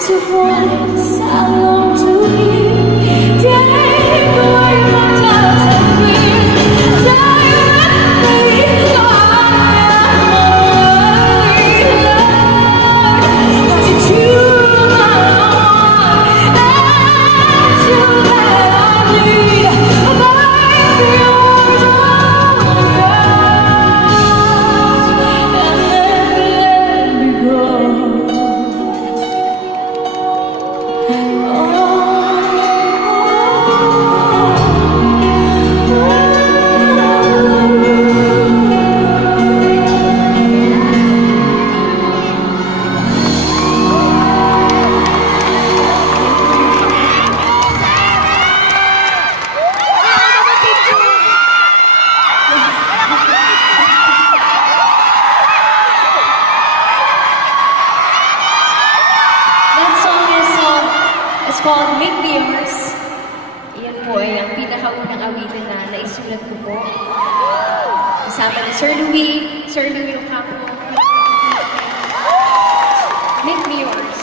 to voice I long to hear. Take away my doubts and fears. Say with me, I am worthy, Lord. 'Cause it's you that I want, and you that I need. Make me yours, only yours, and never let me go. It's called Make Me Yours. Iyan po ay ang pinakaunang awitin na naisulat ko po. Kasama ni Sir Louie Ocampo. Make Me Yours.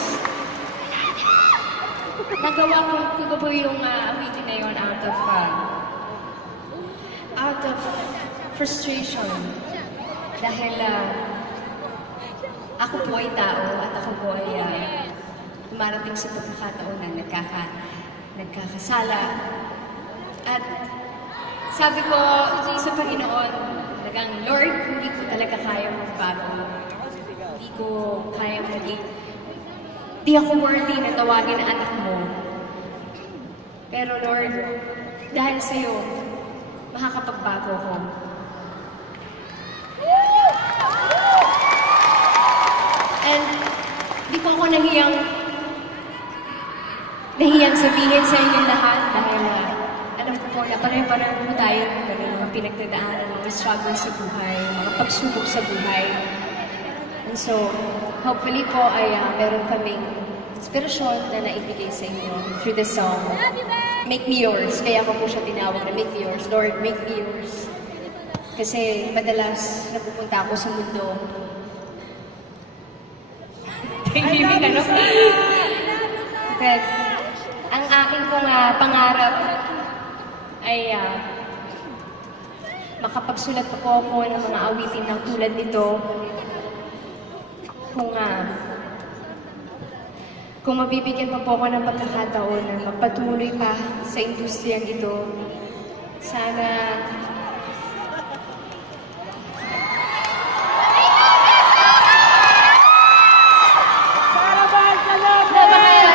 Nagawa ko po yung awitin na yun out of frustration. Dahil ako po ay tao at ako po ay dumarating sa pagkakataon na nagkakasala. At sabi ko sa Panginoon, talagang, Lord, hindi ko talaga kaya magbago. Hindi ko kaya maging, hindi ako worthy na tawagin na anak mo. Pero Lord, dahil sa'yo, makakapagbago ko. And di po ako nahiyang sabihin sa inyong lahat dahil alam ko po na pare-pareho po tayo ng mga pinagdadaanan, mga struggle sa buhay, mga pagsubok sa buhay. And so, hopefully po ay meron kaming inspirasyon na naibigay sa inyo through the song, Make Me Yours. Kaya ko po siya tinawag na Make Me Yours. Lord, make me yours. Kasi madalas napupunta ako sa mundo. Tahimik, ano? But, ang aking pong pangarap ay makapagsulat pa po ako ng mga awitin ng tulad nito. Kung mabibigyan pa po ako ng pagkakataon na magpatuloy pa sa industriyang ito, sana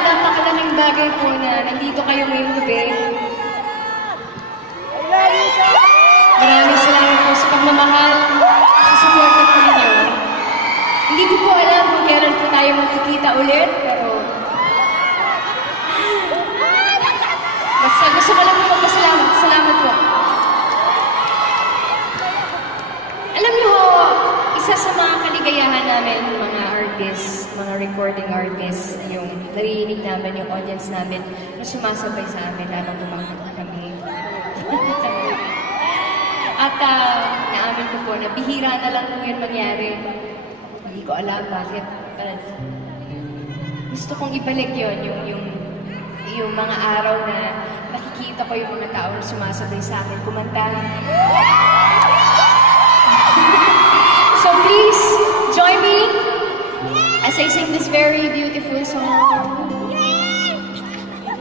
napakalaking bagay po na nandito kayo ngayong gabi. Maraming salamat po sa pagmamahal, sa support po ninyo. Hindi ko po alam kung kailan po tayo magkikita ulit, pero basta gusto ko lang po magpasalamat. Salamat po. Alam niyo ho, isa sa mga kaligayahan namin yung mga artists, mga recording artists, yung narinig namin, yung audience namin na sumasabay sa amin habang tumakbo kami. At naamin ko po na bihira na lang po yun mangyari. Hindi ko alam bakit. Gusto kong ibalik yun, yung mga araw na nakikita ko yung mga tao na sumasabay sa akin kumanta. So please, join me as I sing this very beautiful song.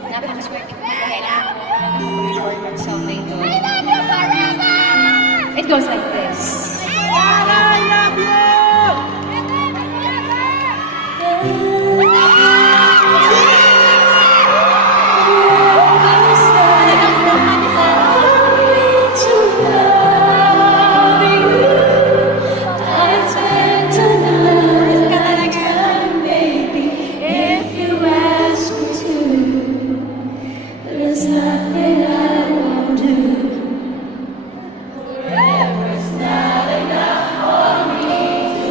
Napakaswerte ko na kailangan ko mag-record ng song na ito. It goes like this. I love you! Forever's not enough for me.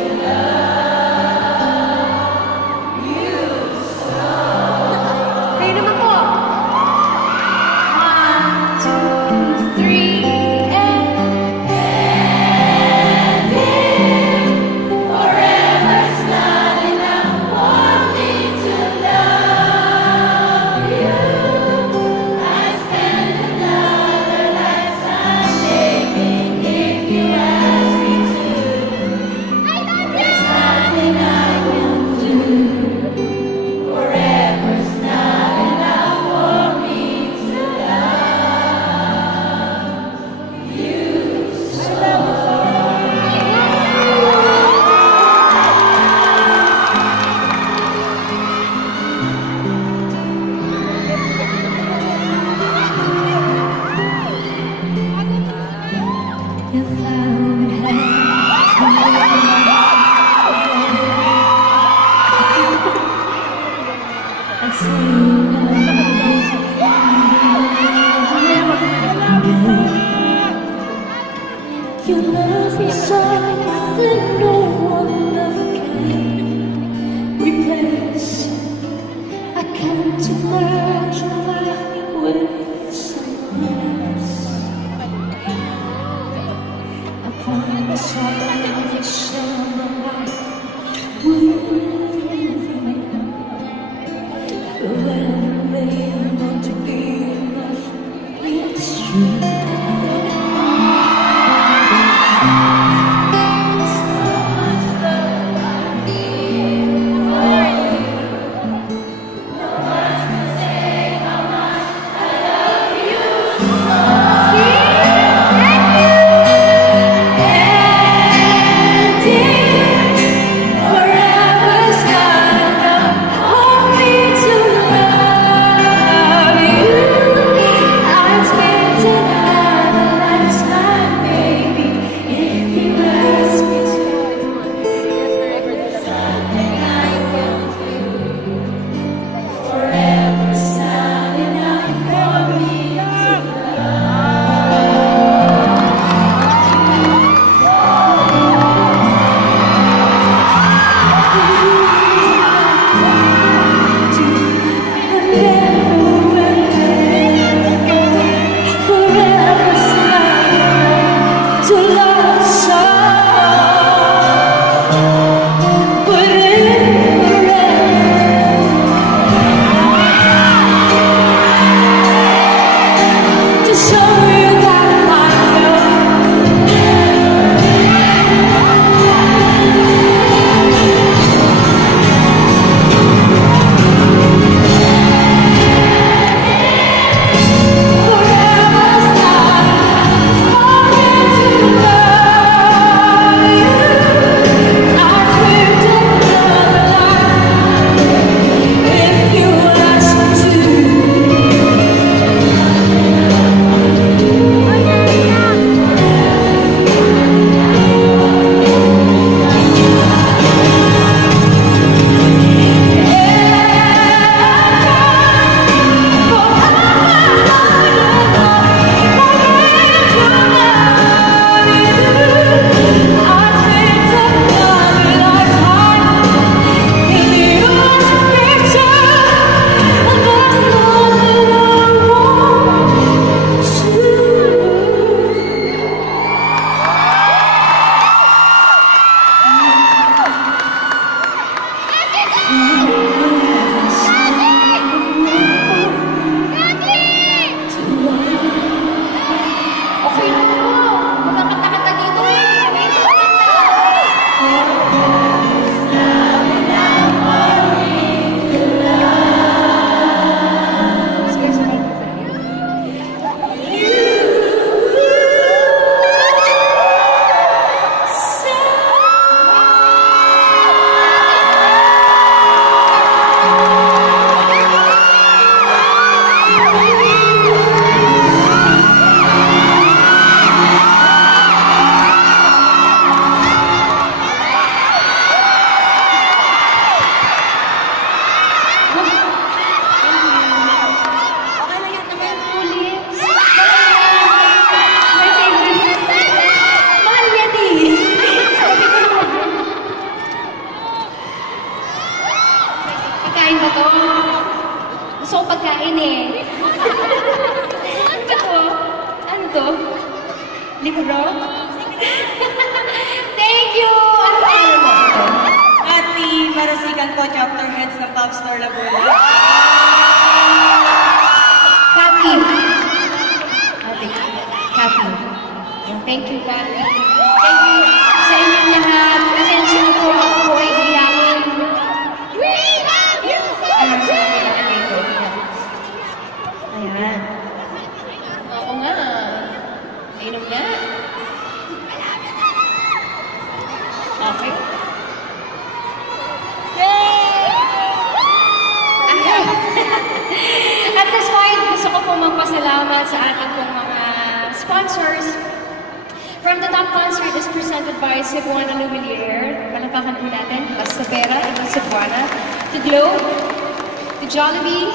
pagkain eh. Ito, ano to? Libro? Thank you! Ano ba yun? At the Marasigan po, chapter heads ng Top Store Laguna. Kathy. Kathy. Thank you, Kathy. Thank you sa inyong lahat. Pasensya na po ako po ay biglamin. We love you so much! Ayan. Oo nga. Inom nga. Okay. At this point, gusto ko po magpasalamat sa ating pong mga sponsors. From the Top Concert is presented by Cebuana Lumilier. Malapakan po natin. Basta Pera, Ibang Cebuana. To Glow, to Jollibee,